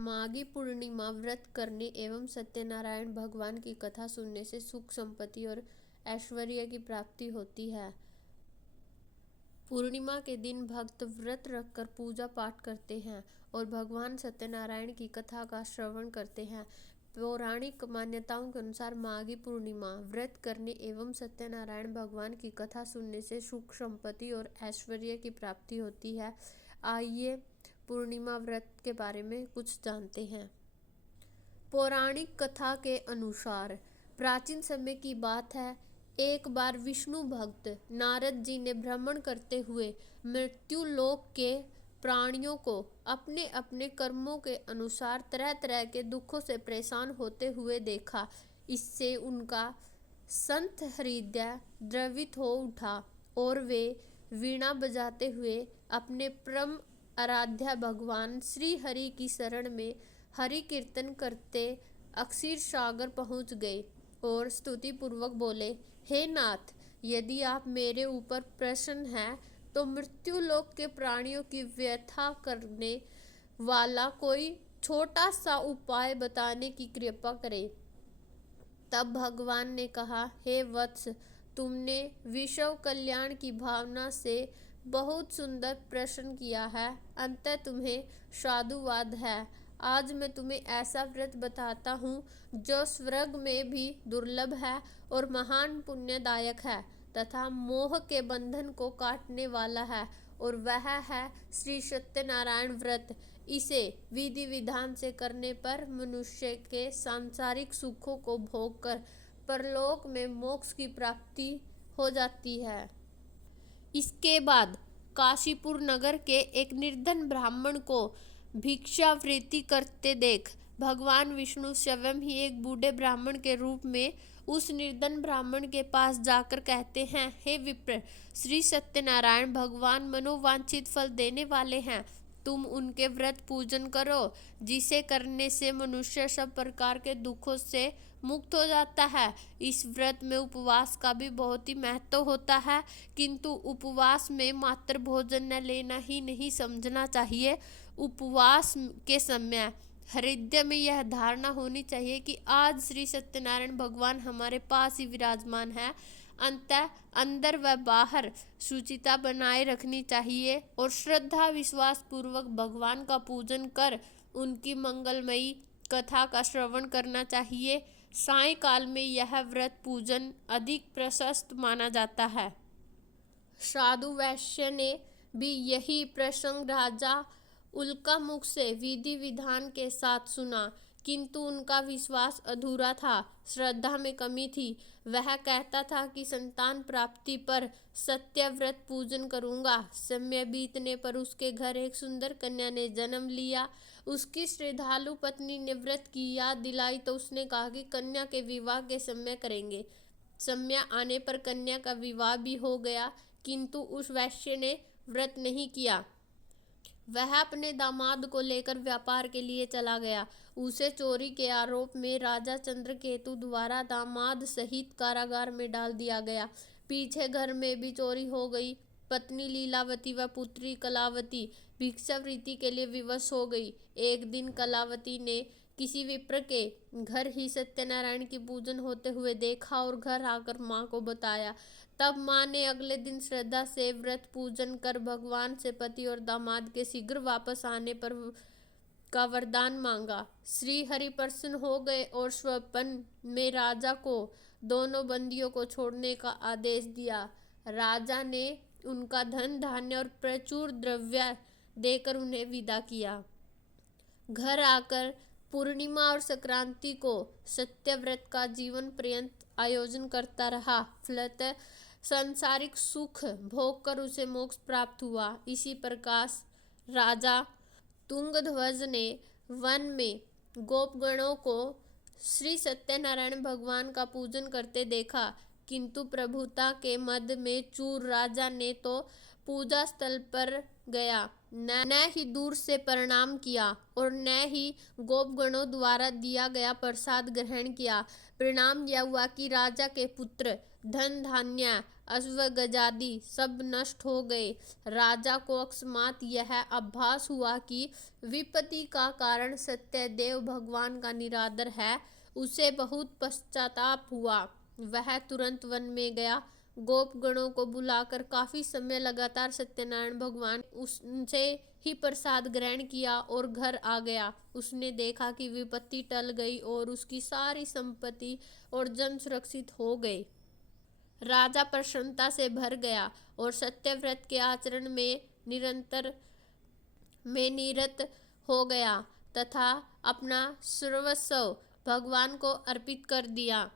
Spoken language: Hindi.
माघी पूर्णिमा व्रत करने एवं सत्यनारायण भगवान की कथा सुनने से सुख, संपत्ति और ऐश्वर्य की प्राप्ति होती है। पूर्णिमा के दिन भक्त व्रत रखकर पूजा पाठ करते हैं और भगवान सत्यनारायण की कथा का श्रवण करते हैं। पौराणिक मान्यताओं के अनुसार माघी पूर्णिमा व्रत करने एवं सत्यनारायण भगवान की कथा सुनने से सुख, संपत्ति और ऐश्वर्य की प्राप्ति होती है। आइए पूर्णिमा व्रत के बारे में कुछ जानते हैं। पौराणिक कथा के अनुसार प्राचीन समय की बात है, एक बार विष्णु भक्त नारद जी ने भ्रमण करते हुए मृत्यु लोक के प्राणियों को अपने अपने कर्मों के अनुसार तरह तरह के दुखों से परेशान होते हुए देखा। इससे उनका संत हृदय द्रवित हो उठा और वे वीणा बजाते हुए अपने परम आराध्य भगवान श्री हरि की शरण में हरि कीर्तन करते अक्षीर सागर पहुंच गए और स्तुति पूर्वक बोले, हे नाथ, यदि आप मेरे ऊपर प्रसन्न हैं तो मृत्यु लोक के प्राणियों की व्यथा करने वाला कोई छोटा सा उपाय बताने की कृपा करें। तब भगवान ने कहा, हे वत्स, तुमने विश्व कल्याण की भावना से बहुत सुंदर प्रश्न किया है। अंततः तुम्हें साधुवाद है। आज मैं तुम्हें ऐसा व्रत बताता हूँ जो स्वर्ग में भी दुर्लभ है और महान पुण्यदायक है तथा मोह के बंधन को काटने वाला है, और वह है श्री सत्यनारायण व्रत। इसे विधि विधान से करने पर मनुष्य के सांसारिक सुखों को भोग कर परलोक में मोक्ष की प्राप्ति हो जाती है। इसके बाद काशीपुर नगर के एक निर्धन ब्राह्मण को भिक्षावृत्ति करते देख भगवान विष्णु स्वयं ही एक बूढ़े ब्राह्मण के रूप में उस निर्धन ब्राह्मण के पास जाकर कहते हैं, हे विप्र, श्री सत्यनारायण भगवान मनोवांछित फल देने वाले हैं। तुम उनके व्रत पूजन करो, जिसे करने से मनुष्य सब प्रकार के दुखों से मुक्त हो जाता है। इस व्रत में उपवास का भी बहुत ही महत्व होता है, किंतु उपवास में मात्र भोजन न लेना ही नहीं समझना चाहिए। उपवास के समय हृदय में यह धारणा होनी चाहिए कि आज श्री सत्यनारायण भगवान हमारे पास ही विराजमान है। अंदर व बाहर शुचिता बनाए रखनी चाहिए और श्रद्धा विश्वास पूर्वक भगवान का पूजन कर उनकी मंगलमयी कथा का श्रवण करना चाहिए। सायंकाल में यह व्रत पूजन अधिक प्रशस्त माना जाता है। साधु वैश्य ने भी यही प्रसंग राजा उल्का मुख से विधि विधान के साथ सुना, किंतु उनका विश्वास अधूरा था, श्रद्धा में कमी थी। वह कहता था कि संतान प्राप्ति पर सत्य व्रत पूजन करूंगा। समय बीतने पर उसके घर एक सुंदर कन्या ने जन्म लिया। उसकी श्रद्धालु पत्नी ने व्रत की याद दिलाई तो उसने कहा कि कन्या के विवाह के समय करेंगे। समय आने पर कन्या का विवाह भी हो गया, किंतु उस वैश्य ने व्रत नहीं किया। वह अपने दामाद को लेकर व्यापार के लिए चला गया। उसे चोरी के आरोप में राजा चंद्रकेतु द्वारा दामाद सहित कारागार में डाल दिया गया। पीछे घर में भी चोरी हो गई। पत्नी लीलावती व पुत्री कलावती भिक्षावृत्ति के लिए विवश हो गई। एक दिन कलावती ने किसी विप्र के घर ही सत्यनारायण की पूजन होते हुए देखा और घर आकर माँ को बताया। तब माँ ने अगले दिन श्रद्धा से व्रत पूजन कर भगवान से पति और दामाद के शीघ्र वापस आने पर का वरदान मांगा। श्री हरि प्रसन्न हो गए और स्वप्न में राजा को दोनों बंदियों को छोड़ने का आदेश दिया। राजा ने उनका धन धान्य और प्रचुर द्रव्य देकर उन्हें विदा किया। घर आकर पूर्णिमा और संक्रांति को सत्यव्रत का जीवन पर्यंत आयोजन करता रहा। फलतः सांसारिक सुख भोग कर उसे मोक्ष प्राप्त हुआ। इसी प्रकार राजा तुंगध्वज ने वन में गोपगणों को श्री सत्यनारायण भगवान का पूजन करते देखा, किंतु प्रभुता के मद में चूर राजा ने तो पूजा स्थल पर गया, न ही दूर से प्रणाम किया और न ही गोपगणों द्वारा दिया गया प्रसाद ग्रहण किया। परिणाम यह हुआ कि राजा के पुत्र, धन धान्य, अश्व गजादि सब नष्ट हो गए। राजा को अकस्मात यह आभास हुआ कि विपत्ति का कारण सत्यदेव भगवान का निरादर है। उसे बहुत पश्चाताप हुआ। वह तुरंत वन में गया, गोपगणों को बुलाकर काफी समय लगातार सत्यनारायण भगवान उनसे ही प्रसाद ग्रहण किया और घर आ गया। उसने देखा कि विपत्ति टल गई और उसकी सारी संपत्ति और जन सुरक्षित हो गए। राजा प्रसन्नता से भर गया और सत्यव्रत के आचरण में निरत हो गया तथा अपना सर्वस्व भगवान को अर्पित कर दिया।